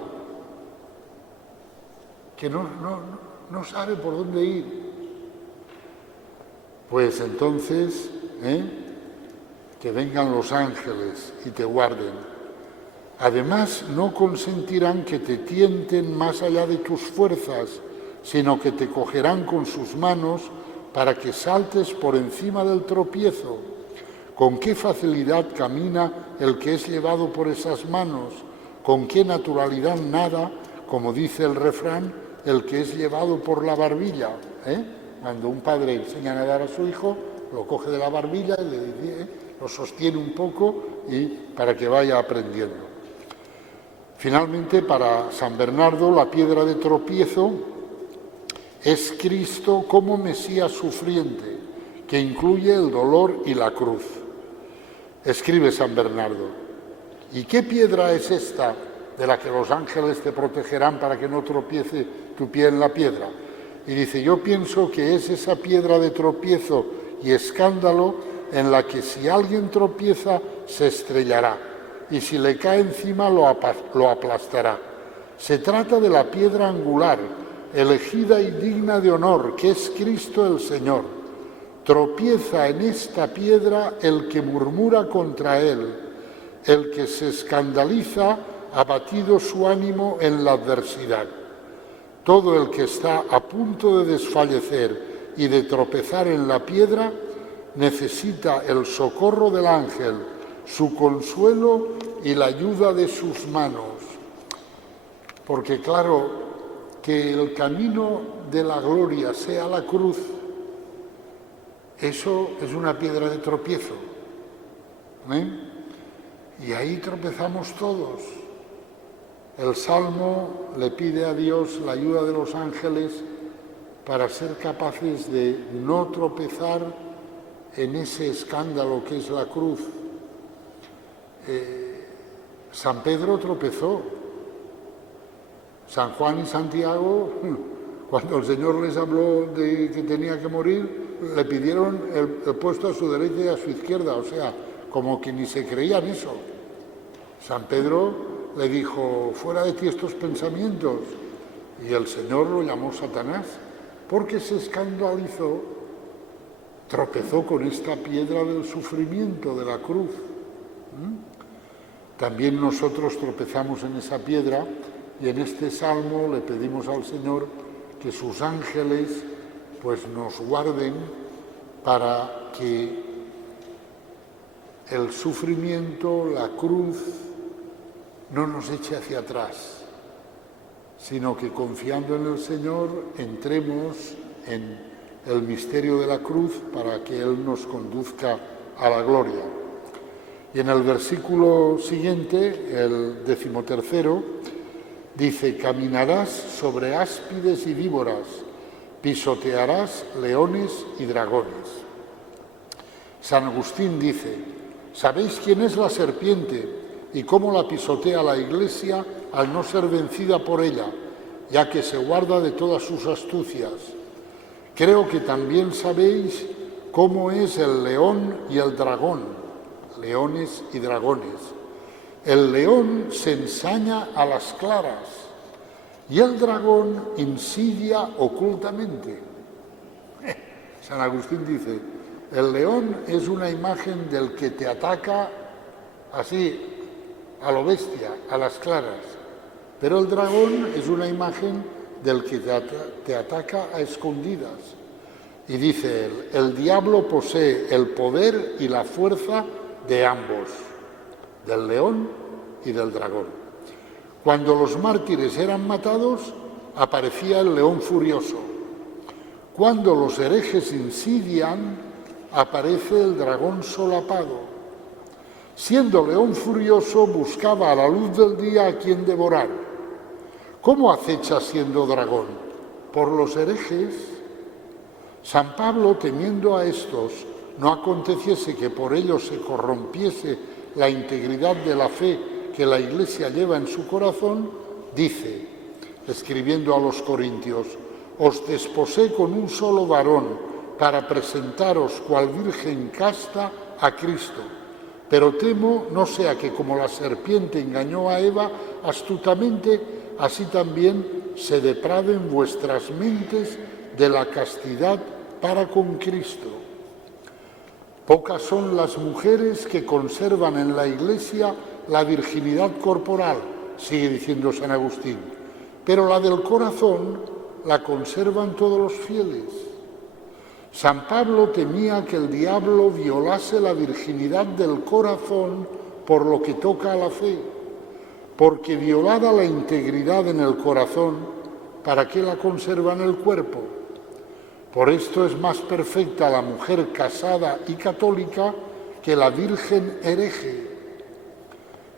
que no sabe por dónde ir. Pues entonces, que vengan los ángeles y te guarden. Además, no consentirán que te tienten más allá de tus fuerzas, sino que te cogerán con sus manos para que saltes por encima del tropiezo. Con qué facilidad camina el que es llevado por esas manos, con qué naturalidad nada, como dice el refrán, el que es llevado por la barbilla. Cuando un padre enseña a nadar a su hijo, lo coge de la barbilla y lo sostiene un poco para que vaya aprendiendo. Finalmente, para San Bernardo, la piedra de tropiezo es Cristo como Mesías sufriente, que incluye el dolor y la cruz. Escribe San Bernardo: ¿y qué piedra es esta de la que los ángeles te protegerán para que no tropiece tu pie en la piedra? Y dice: yo pienso que es esa piedra de tropiezo y escándalo en la que si alguien tropieza se estrellará, y si le cae encima lo aplastará. Se trata de la piedra angular, elegida y digna de honor, que es Cristo el Señor. Tropieza en esta piedra el que murmura contra él, el que se escandaliza, abatido su ánimo en la adversidad. Todo el que está a punto de desfallecer y de tropezar en la piedra necesita el socorro del ángel, su consuelo y la ayuda de sus manos. Porque claro, que el camino de la gloria sea la cruz, eso es una piedra de tropiezo. Y ahí tropezamos todos. El Salmo le pide a Dios la ayuda de los ángeles para ser capaces de no tropezar en ese escándalo que es la cruz. San Pedro tropezó. San Juan y Santiago, cuando el Señor les habló de que tenía que morir, le pidieron el puesto a su derecha y a su izquierda, o sea, como que ni se creían eso. San Pedro le dijo: fuera de ti estos pensamientos, y el Señor lo llamó Satanás. porque se escandalizó, tropezó con esta piedra del sufrimiento, de la cruz. También nosotros tropezamos en esa piedra y en este salmo le pedimos al Señor que sus ángeles pues nos guarden para que el sufrimiento, la cruz, no nos eche hacia atrás, sino que confiando en el Señor entremos en el misterio de la cruz para que Él nos conduzca a la gloria. Y en el versículo siguiente, el 13º, dice: caminarás sobre áspides y víboras, pisotearás leones y dragones. San Agustín dice: ¿sabéis quién es la serpiente y cómo la pisotea la Iglesia al no ser vencida por ella, ya que se guarda de todas sus astucias? Creo que también sabéis cómo es el león y el dragón, leones y dragones. El león se ensaña a las claras y el dragón insidia ocultamente. San Agustín dice: el león es una imagen del que te ataca así, a lo bestia, a las claras, pero el dragón es una imagen del que te ataca a escondidas. Y dice él: el diablo posee el poder y la fuerza de ambos, del león y del dragón. Cuando los mártires eran matados, aparecía el león furioso. Cuando los herejes insidian, aparece el dragón solapado. Siendo león furioso, buscaba a la luz del día a quien devorar. ¿Cómo acecha siendo dragón? Por los herejes. San Pablo, temiendo a estos, no aconteciese que por ellos se corrompiese la integridad de la fe que la Iglesia lleva en su corazón, dice, escribiendo a los corintios: os desposé con un solo varón para presentaros cual virgen casta a Cristo. Pero temo no sea que como la serpiente engañó a Eva astutamente, así también se depraven vuestras mentes de la castidad para con Cristo. Pocas son las mujeres que conservan en la Iglesia la virginidad corporal, sigue diciendo San Agustín, pero la del corazón la conservan todos los fieles. San Pablo temía que el diablo violase la virginidad del corazón por lo que toca a la fe, porque violada la integridad en el corazón, ¿para qué la conserva en el cuerpo? Por esto es más perfecta la mujer casada y católica que la virgen hereje.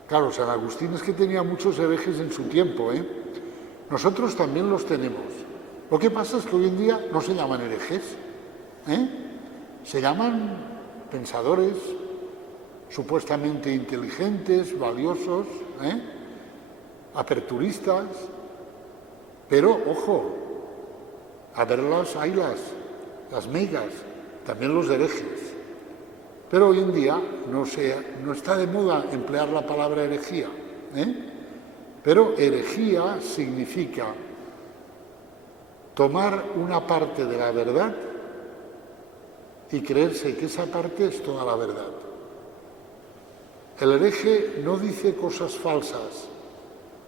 Claro, San Agustín es que tenía muchos herejes en su tiempo, ¿eh? Nosotros también los tenemos. Lo que pasa es que hoy en día no se llaman herejes, se llaman pensadores supuestamente inteligentes, valiosos, aperturistas, pero ojo, a verlas hay las megas, también los herejes. Pero hoy en día no está de moda emplear la palabra herejía, pero herejía significa tomar una parte de la verdad y creerse que esa parte es toda la verdad. El hereje no dice cosas falsas,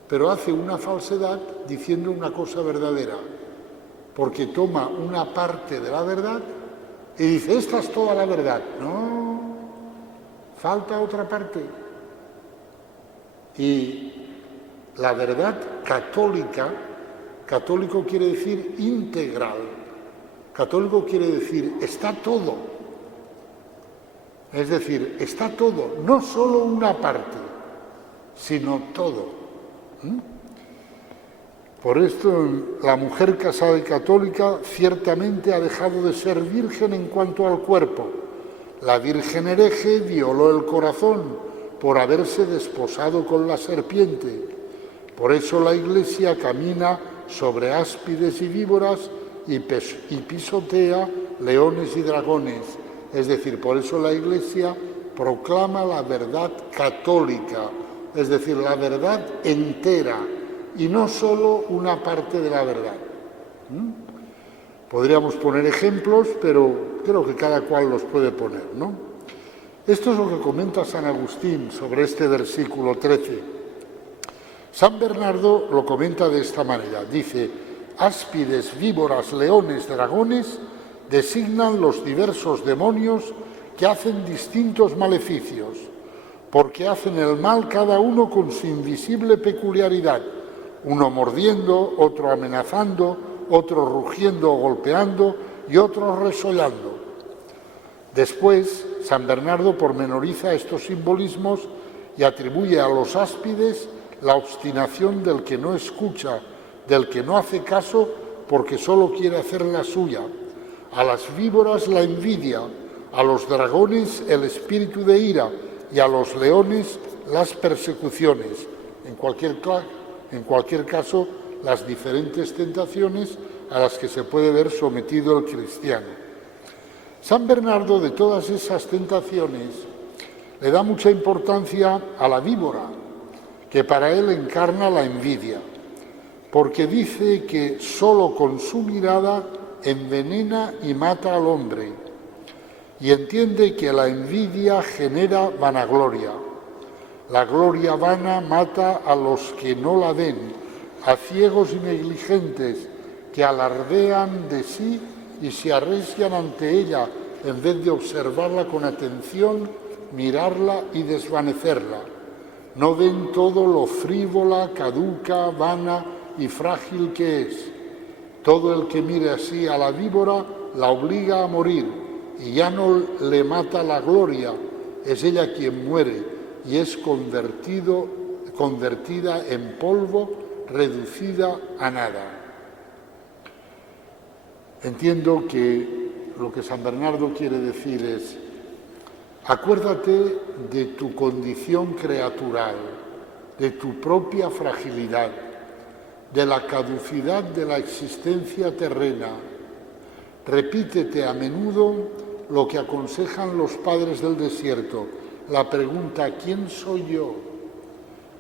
pero hace una falsedad diciendo una cosa verdadera, porque toma una parte de la verdad y dice, esta es toda la verdad. No, falta otra parte. Y la verdad católica, católico quiere decir integral, católico quiere decir está todo. Es decir, está todo, no solo una parte, sino todo. Por esto, la mujer casada y católica ciertamente ha dejado de ser virgen en cuanto al cuerpo. La virgen hereje violó el corazón por haberse desposado con la serpiente. Por eso la Iglesia camina sobre áspides y víboras y pisotea leones y dragones. Es decir, por eso la Iglesia proclama la verdad católica, es decir, la verdad entera, y no solo una parte de la verdad. Podríamos poner ejemplos, pero creo que cada cual los puede poner, ¿no? Esto es lo que comenta San Agustín sobre este versículo 13. San Bernardo lo comenta de esta manera. Dice, áspides, víboras, leones, dragones designan los diversos demonios que hacen distintos maleficios, porque hacen el mal cada uno con su invisible peculiaridad, uno mordiendo, otro amenazando, otro rugiendo o golpeando y otro resollando. Después, San Bernardo pormenoriza estos simbolismos y atribuye a los áspides la obstinación del que no escucha, del que no hace caso porque solo quiere hacer la suya, a las víboras la envidia, a los dragones el espíritu de ira y a los leones las persecuciones. En cualquier caso, las diferentes tentaciones a las que se puede ver sometido el cristiano. San Bernardo, de todas esas tentaciones, le da mucha importancia a la víbora, que para él encarna la envidia, porque dice que solo con su mirada envenena y mata al hombre, y entiende que la envidia genera vanagloria. La gloria vana mata a los que no la ven, a ciegos y negligentes que alardean de sí y se arrecian ante ella en vez de observarla con atención, mirarla y desvanecerla. No ven todo lo frívola, caduca, vana y frágil que es. Todo el que mire así a la víbora la obliga a morir y ya no le mata la gloria, es ella quien muere y es convertida en polvo, reducida a nada. Entiendo que lo que San Bernardo quiere decir es, acuérdate de tu condición creatural, de tu propia fragilidad, de la caducidad de la existencia terrena. Repítete a menudo lo que aconsejan los padres del desierto, la pregunta ¿quién soy yo?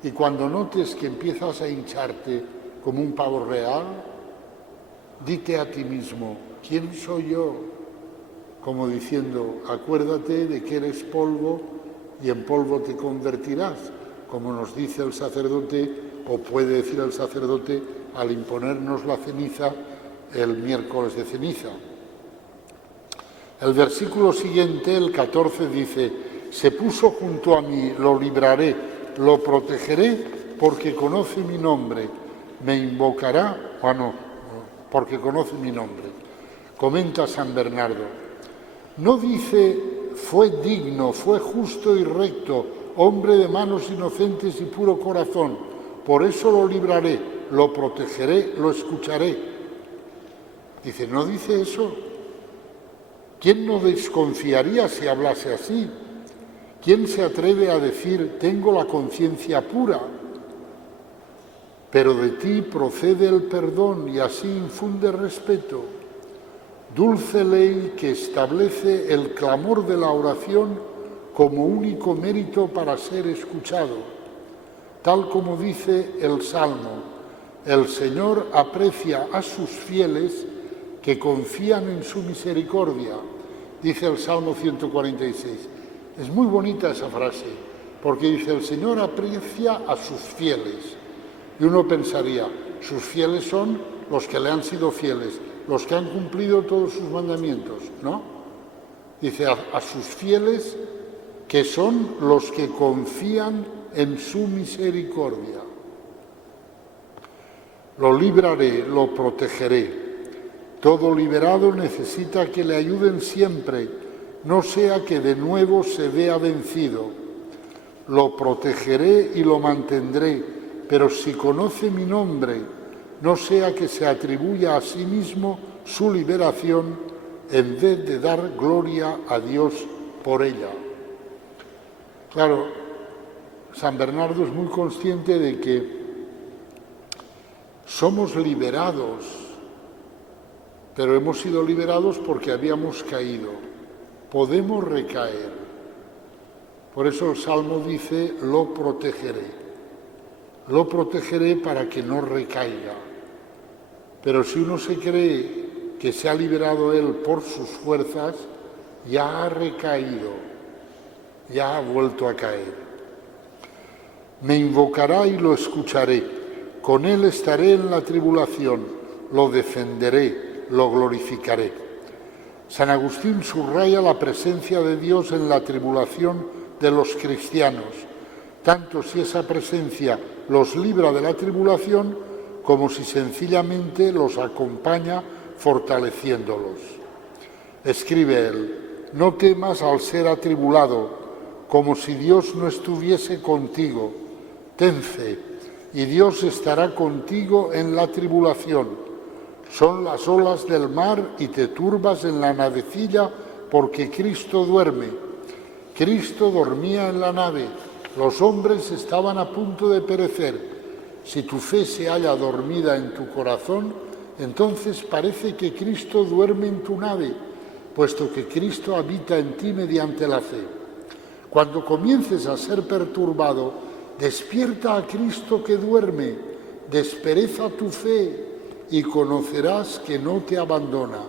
Y cuando notes que empiezas a hincharte como un pavo real, dite a ti mismo, ¿quién soy yo? Como diciendo, acuérdate de que eres polvo y en polvo te convertirás, como nos dice el sacerdote, o puede decir el sacerdote al imponernos la ceniza el miércoles de ceniza. El versículo siguiente, el 14, dice, se puso junto a mí, lo libraré, lo protegeré, porque conoce mi nombre, me invocará, porque conoce mi nombre. Comenta San Bernardo, no dice, fue digno, fue justo y recto, hombre de manos inocentes y puro corazón, por eso lo libraré, lo protegeré, lo escucharé. Dice, ¿no dice eso? ¿Quién no desconfiaría si hablase así? ¿Quién se atreve a decir, tengo la conciencia pura? Pero de ti procede el perdón y así infunde respeto. Dulce ley que establece el clamor de la oración como único mérito para ser escuchado. Tal como dice el Salmo, el Señor aprecia a sus fieles que confían en su misericordia, dice el Salmo 146. Es muy bonita esa frase, porque dice, el Señor aprecia a sus fieles. Y uno pensaría, sus fieles son los que le han sido fieles, los que han cumplido todos sus mandamientos, ¿no? Dice, a sus fieles que son los que confían en su misericordia. Lo libraré, lo protegeré. Todo liberado necesita que le ayuden siempre, no sea que de nuevo se vea vencido. Lo protegeré y lo mantendré, pero si conoce mi nombre, no sea que se atribuya a sí mismo su liberación en vez de dar gloria a Dios por ella. Claro, San Bernardo es muy consciente de que somos liberados, pero hemos sido liberados porque habíamos caído. Podemos recaer. Por eso el Salmo dice, lo protegeré. Lo protegeré para que no recaiga. Pero si uno se cree que se ha liberado él por sus fuerzas, ya ha recaído, ya ha vuelto a caer. Me invocará y lo escucharé, con él estaré en la tribulación, lo defenderé, lo glorificaré. San Agustín subraya la presencia de Dios en la tribulación de los cristianos, tanto si esa presencia los libra de la tribulación como si sencillamente los acompaña fortaleciéndolos. Escribe él: no temas al ser atribulado, como si Dios no estuviese contigo. Ten fe, y Dios estará contigo en la tribulación. Son las olas del mar y te turbas en la navecilla porque Cristo duerme. Cristo dormía en la nave, los hombres estaban a punto de perecer. Si tu fe se halla dormida en tu corazón, entonces parece que Cristo duerme en tu nave, puesto que Cristo habita en ti mediante la fe. Cuando comiences a ser perturbado, despierta a Cristo que duerme, despereza tu fe y conocerás que no te abandona.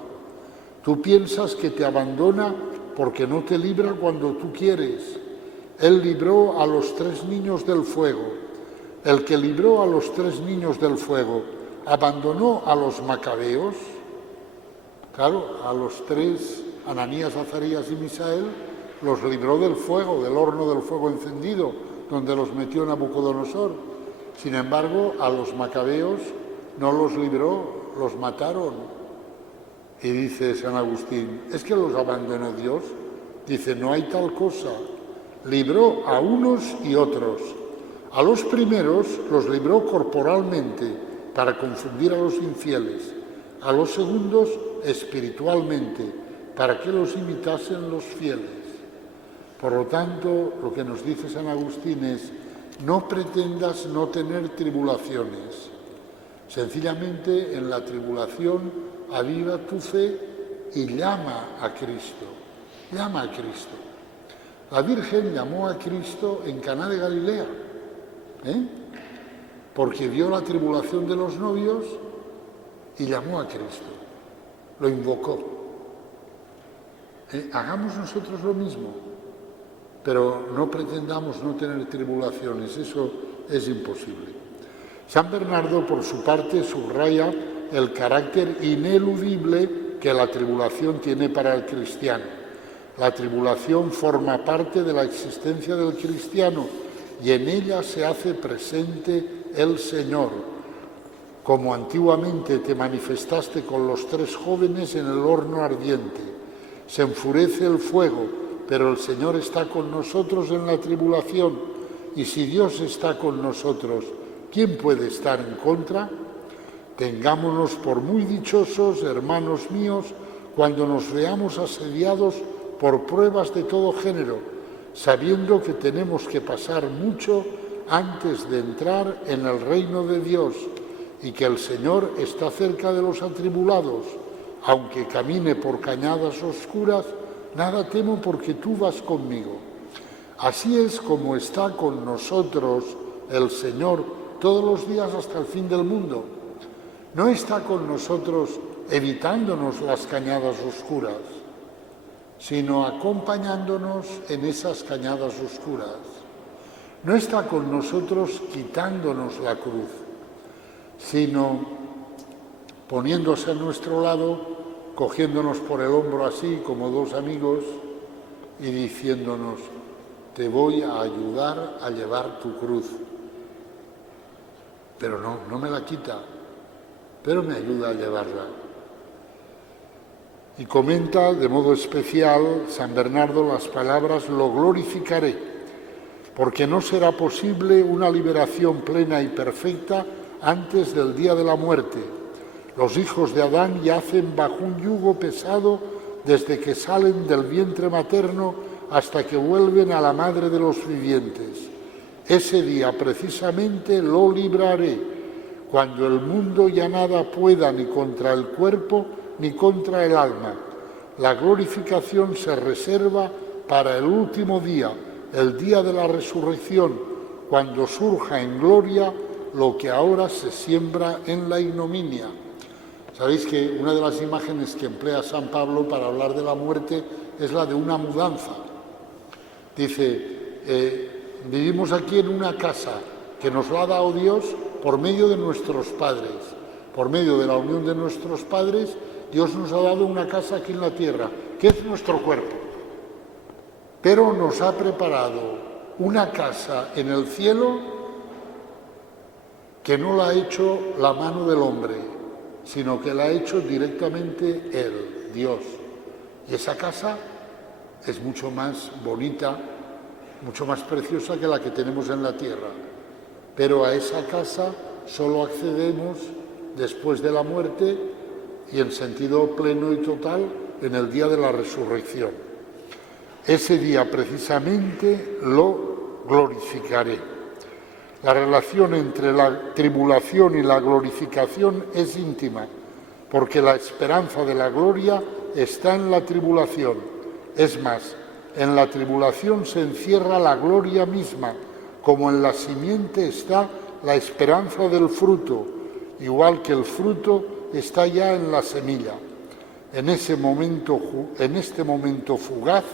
Tú piensas que te abandona porque no te libra cuando tú quieres. Él libró a los 3 niños del fuego. El que libró a los 3 niños del fuego, ¿abandonó a los macabeos? Claro, a los 3, Ananías, Azarías y Misael, los libró del fuego, del horno del fuego encendido, donde los metió Nabucodonosor. Sin embargo, a los macabeos no los libró, los mataron. Y dice San Agustín, ¿es que los abandonó Dios? Dice, no hay tal cosa. Libró a unos y otros. A los primeros los libró corporalmente para confundir a los infieles. A los segundos espiritualmente, para que los imitasen los fieles. Por lo tanto, lo que nos dice San Agustín es, no pretendas no tener tribulaciones. Sencillamente, en la tribulación, aviva tu fe y llama a Cristo. Llama a Cristo. La Virgen llamó a Cristo en Caná de Galilea, porque vio la tribulación de los novios y llamó a Cristo. Lo invocó. Hagamos nosotros lo mismo, pero no pretendamos no tener tribulaciones, eso es imposible. San Bernardo, por su parte, subraya el carácter ineludible que la tribulación tiene para el cristiano. La tribulación forma parte de la existencia del cristiano y en ella se hace presente el Señor. Como antiguamente te manifestaste con los 3 jóvenes en el horno ardiente. Se enfurece el fuego, pero el Señor está con nosotros en la tribulación. Y si Dios está con nosotros, ¿quién puede estar en contra? Tengámonos por muy dichosos, hermanos míos, cuando nos veamos asediados por pruebas de todo género, sabiendo que tenemos que pasar mucho antes de entrar en el reino de Dios y que el Señor está cerca de los atribulados. Aunque camine por cañadas oscuras, nada temo porque tú vas conmigo. Así es como está con nosotros el Señor todos los días hasta el fin del mundo. No está con nosotros evitándonos las cañadas oscuras, sino acompañándonos en esas cañadas oscuras. No está con nosotros quitándonos la cruz, sino poniéndose a nuestro lado, cogiéndonos por el hombro así como 2 amigos y diciéndonos, te voy a ayudar a llevar tu cruz. Pero no me la quita, pero me ayuda a llevarla. Y comenta de modo especial San Bernardo las palabras lo glorificaré, porque no será posible una liberación plena y perfecta antes del día de la muerte. Los hijos de Adán yacen bajo un yugo pesado desde que salen del vientre materno hasta que vuelven a la madre de los vivientes. Ese día precisamente lo libraré, cuando el mundo ya nada pueda ni contra el cuerpo ni contra el alma. La glorificación se reserva para el último día, el día de la resurrección, cuando surja en gloria lo que ahora se siembra en la ignominia. Sabéis que una de las imágenes que emplea San Pablo para hablar de la muerte es la de una mudanza. Dice, vivimos aquí en una casa que nos la ha dado Dios por medio de nuestros padres. Por medio de la unión de nuestros padres, Dios nos ha dado una casa aquí en la tierra, que es nuestro cuerpo. Pero nos ha preparado una casa en el cielo que no la ha hecho la mano del hombre, sino que la ha hecho directamente Él, Dios. Y esa casa es mucho más bonita, mucho más preciosa que la que tenemos en la tierra. Pero a esa casa solo accedemos después de la muerte y en sentido pleno y total en el día de la resurrección. Ese día precisamente lo glorificaré. La relación entre la tribulación y la glorificación es íntima, porque la esperanza de la gloria está en la tribulación. Es más, en la tribulación se encierra la gloria misma, como en la simiente está la esperanza del fruto, igual que el fruto está ya en la semilla. En este momento fugaz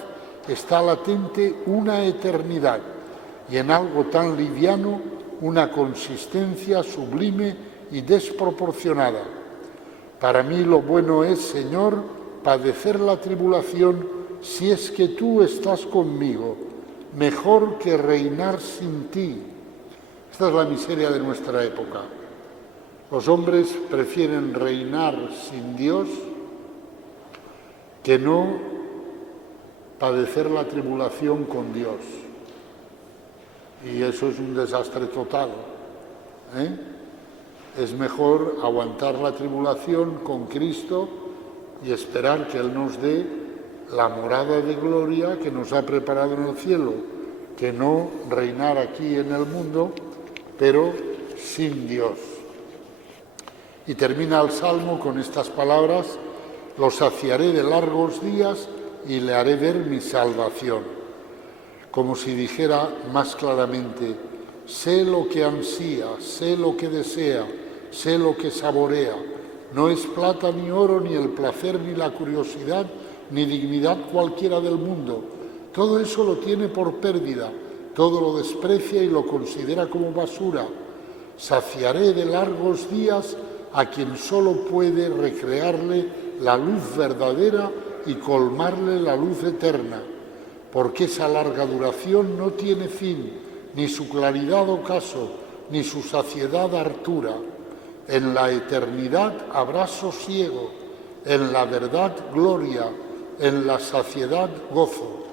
está latente una eternidad y en algo tan liviano una consistencia sublime y desproporcionada. Para mí lo bueno es, Señor, padecer la tribulación si es que tú estás conmigo, mejor que reinar sin ti. Esta es la miseria de nuestra época. Los hombres prefieren reinar sin Dios que no padecer la tribulación con Dios. Y eso es un desastre total. Es mejor aguantar la tribulación con Cristo y esperar que Él nos dé la morada de gloria que nos ha preparado en el cielo, que no reinar aquí en el mundo, pero sin Dios. Y termina el Salmo con estas palabras: lo saciaré de largos días y le haré ver mi salvación. Como si dijera más claramente, sé lo que ansía, sé lo que desea, sé lo que saborea. No es plata ni oro, ni el placer, ni la curiosidad, ni dignidad cualquiera del mundo. Todo eso lo tiene por pérdida, todo lo desprecia y lo considera como basura. Saciaré de largos días a quien solo puede recrearle la luz verdadera y colmarle la luz eterna, porque esa larga duración no tiene fin, ni su claridad ocaso, ni su saciedad hartura. En la eternidad habrá sosiego, en la verdad gloria, en la saciedad gozo.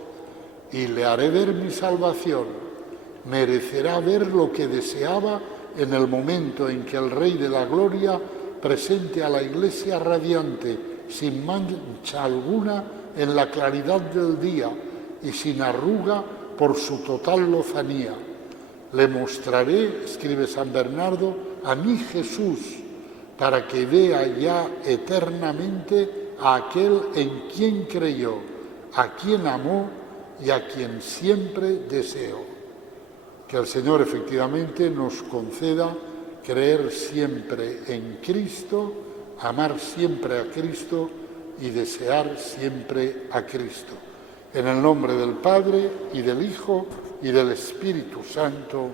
Y le haré ver mi salvación. Merecerá ver lo que deseaba en el momento en que el Rey de la Gloria presente a la Iglesia radiante, sin mancha alguna en la claridad del día y sin arruga por su total lozanía. Le mostraré, escribe San Bernardo, a mi Jesús, para que vea ya eternamente a aquel en quien creyó, a quien amó y a quien siempre deseó. Que el Señor efectivamente nos conceda creer siempre en Cristo, amar siempre a Cristo y desear siempre a Cristo. En el nombre del Padre, y del Hijo, y del Espíritu Santo.